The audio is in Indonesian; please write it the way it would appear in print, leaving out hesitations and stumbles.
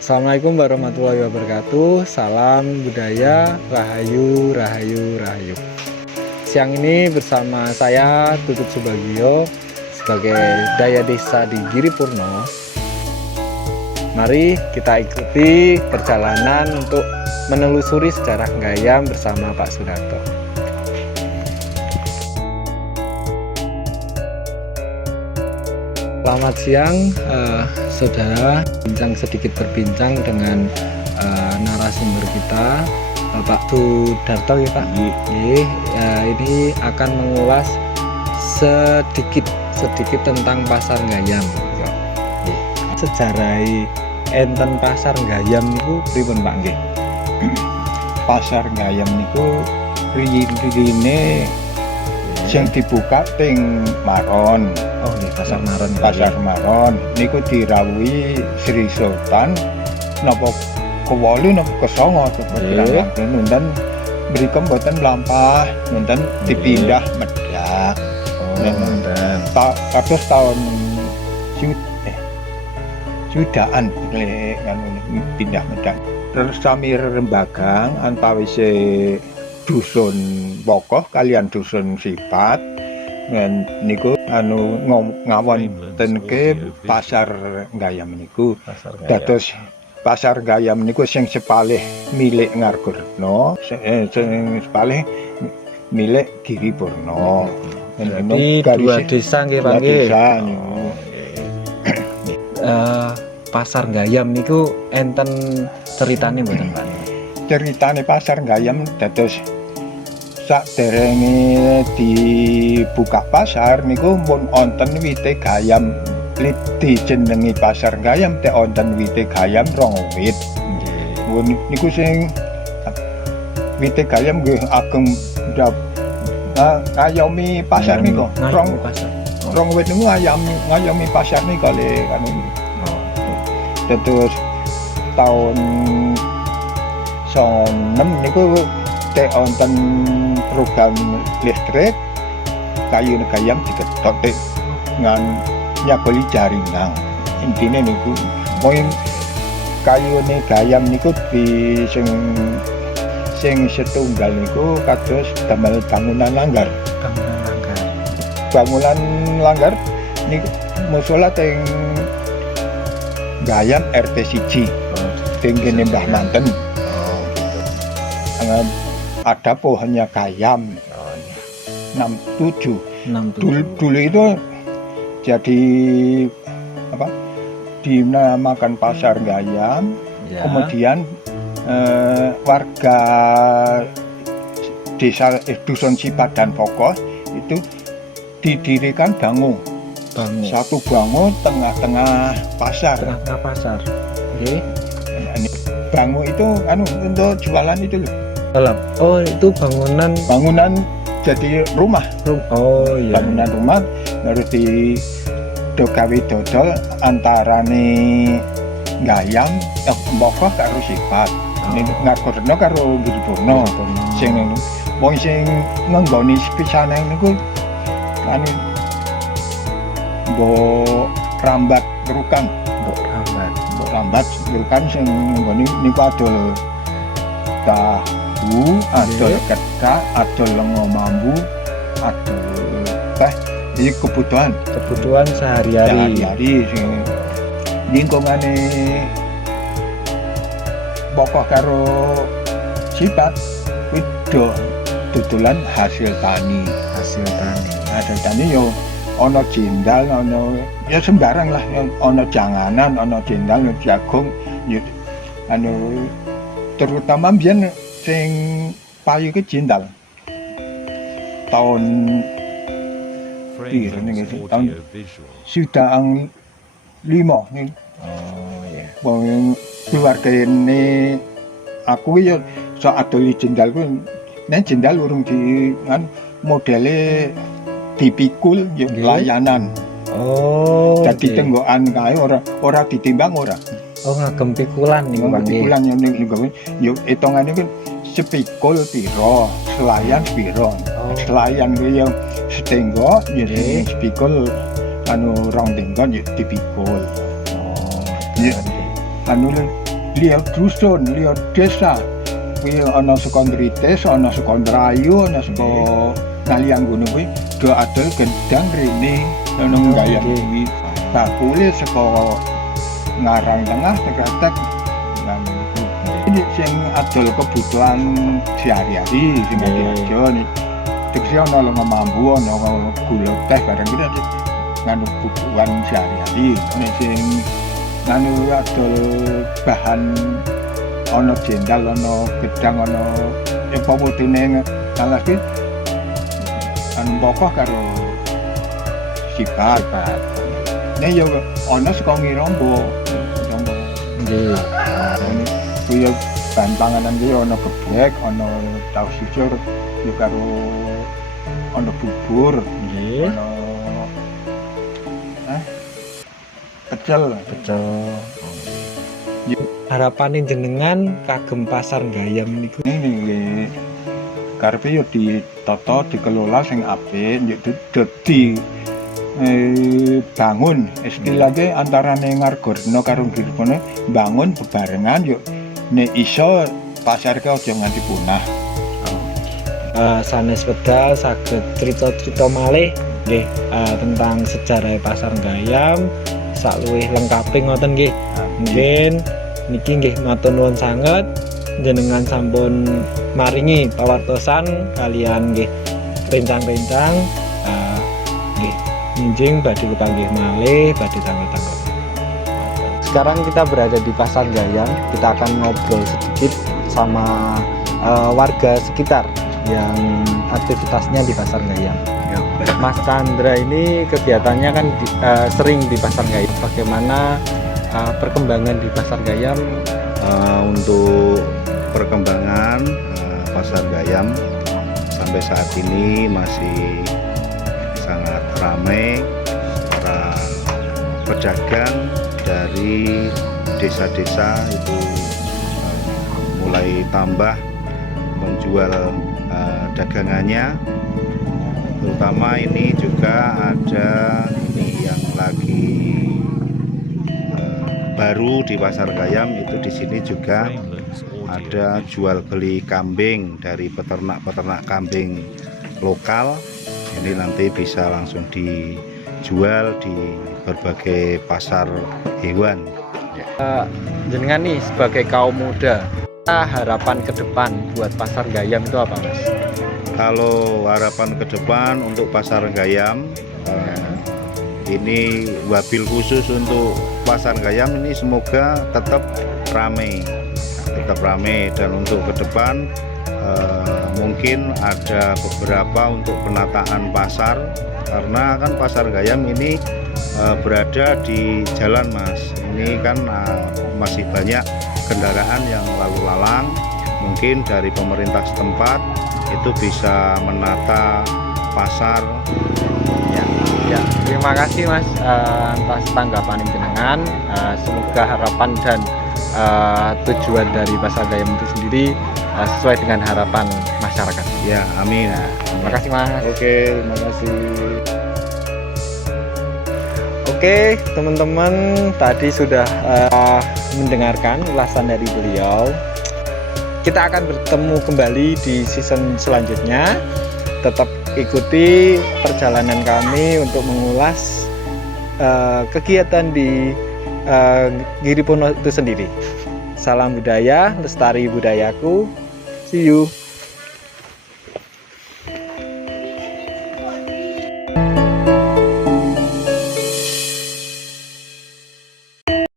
Assalamualaikum warahmatullahi wabarakatuh. Salam budaya, rahayu, rahayu, rahayu. Siang ini bersama saya Tutut Subagio sebagai Daya Desa di Giripurno. Mari kita ikuti perjalanan untuk menelusuri sejarah Gayam bersama Pak Sunarto. Selamat siang, saudara. Sedikit berbincang dengan narasumber kita, Pak Sunarto ya Pak. Ini akan mengulas sedikit tentang pasar Gayam. Sejarah enten pasar Gayam niku pripun Pak nggih? Pasar Gayam niku riyine sing dibuka teng Maron. Oh nggih, pasar Maron. Pasar Maron niku dirawuhi Sri Sultan napa ke-8 napa ke-9 kepikiran nundan mriku mboten mlampah, nundan dipindah Medak. Nundan. Kados tahun Judaan pindah Medan. Terus sami rembagang antawise dusun Wokoh kalian dusun Sipat. Dan niku ngawon tenke pasar Gayam niku. Dados pasar Gayam niku sing sepalih milik Ngargoretno, sing sepalih milik Giripurno. Jadi dua desa nggih Pak nggih. Pasar Gayam niku enten ceritane mboten Pak? Ceritane pasar Gayam dados saderenge dibuka pasar niku pun wonten wite Gayam dijenengi pasar Gayam teh wonten wite Gayam 2 wit. Niku sing wite Gayam nggih ageng ngayomi pasar niku. 2 wit niku ngayomi pasar niku kali anu. Terus tahun 96 niku teh wonten program listrik kayu Gayam diketok teh ngan nyagoli jaringan. Intine niku moing kayu Gayam niku di sing setunggal niku kados damel bangunan langgar. Bangunan langgar niku musala teng Gayam RT 1 teng kene Mbah Manten. Ada pohonnya Gayam 67. Dulu itu jadi apa? Dinamakan pasar Gayam. Ya. Kemudian warga desa dusun Sipat dan Wokoh itu didirikan bangun. Satu bangun tengah-tengah pasar. Tengah pasar. Oke. Bangun itu untuk jualan itu loh. Oh itu bangunan jadi rumah. Oh iya. Bangunan rumah harus di gawe dodol antarane Gayam, Wokoh karo Sipat. Ini Ngargoretno karo Giripurno. Sing wong sing ngenggoni pisane niku mbok rambat gerukan. Rambat gerukan sing ngenggoni niku adol adol ketak, adol lengo mambu, adol teh. Jadi kebutuhan sehari-hari sing lingkungane Wokoh karo Sipat kuwi dodolan hasil tani. Hasil tani yo ana jendal, ana ya sembarang lah, ana janganan, ana jendal, jagung, yo terutama mbiyen sing payu ke jendal. Tahun tahun 5 nih. Oh iya. Wong keluarga ini aku ya saat adol jendal ku nek jendal urung di modele dipikul ya layanan. Oh. Jadi tenggokan kae ora ditimbang ora. Oh ngagem pikulan nih Pak. Pikulan yang niku yo hitungane kan sepikul piro, selayan piro. selayan kuwi yang setenggo jadi spikul anu rong tenggo ya dipikul. Ya. Anu lihat dusun, lihat desa. Kuwi ana saka Ngritis, ana saka Ndrayu, ana saka Kaliang ngono kuwi do adol gendang rene ana gayam kuwi. Bakule saka Ngarang Tengah Tegatek. Ini sing adol kebutuhan sehari-hari sing aja nih. Tegese ana lenga mambu, ana gula teh barang kita nganu kebutuhan sehari-hari. Nek sing nganu adol bahan ana jendal, ana gedang, ana apa putune salah ki anu pokok karo sifat. Nek yo ana saka Ngirombo. Nggih. Kuwi bahan panganan kuwi ana geblek, ana tahu sisur, yo karo ana bubur. Nggih. Ana pecel. Harapanin jenengan kagem pasar Gayam niku nggih karepe yo ditata dikelola sing apik yo dadi bangun istilahnya antarane Ngargoretno karo Giripana bangun bebarengan yo nek iso pasar ke aja nganti punah. Sanes wedal saged crita-crita malih nggih tentang sejarah pasar Gayam saluwih lengkape ngoten nggih. Mungkin niki nggih matur nuwun sanget jenengan sampun maringi pawartosan kalian nggih rencang-rencang nggih njing badhe kepanggih malih badhe tanggal-tanggal. Sekarang kita berada di pasar Gayam, kita akan ngobrol sedikit sama warga sekitar yang aktivitasnya di pasar Gayam. Mas Chandra ini kegiatannya kan sering di pasar Gayam. Bagaimana perkembangan di pasar Gayam? Untuk perkembangan pasar Gayam sampai saat ini masih sangat ramai. Para pedagang dari desa-desa itu mulai tambah menjual dagangannya, terutama ini juga ada ini yang lagi baru di pasar Gayam itu di sini juga ada jual beli kambing dari peternak kambing lokal. Ini nanti bisa langsung dijual di berbagai pasar hewan. Jenengan nih sebagai kaum muda, harapan ke depan buat pasar Gayam itu apa, Mas? Kalau harapan ke depan untuk pasar Gayam, ini wabil khusus untuk pasar Gayam ini semoga tetap ramai dan untuk ke depan mungkin ada beberapa untuk penataan pasar, karena kan pasar Gayam ini berada di jalan, Mas. Ini kan masih banyak kendaraan yang lalu lalang. Mungkin dari pemerintah setempat itu bisa menata pasar. Ya, terima kasih Mas atas tanggapan jenengan. Semoga harapan dan tujuan dari pasar Gayam itu sendiri sesuai dengan harapan masyarakat. Ya, amin. Terima kasih Mas. Oke, terima kasih. Oke, teman-teman, tadi sudah mendengarkan ulasan dari beliau. Kita akan bertemu kembali di season selanjutnya. Tetap ikuti perjalanan kami untuk mengulas kegiatan di Giripana itu sendiri. Salam budaya, lestari budayaku. See you.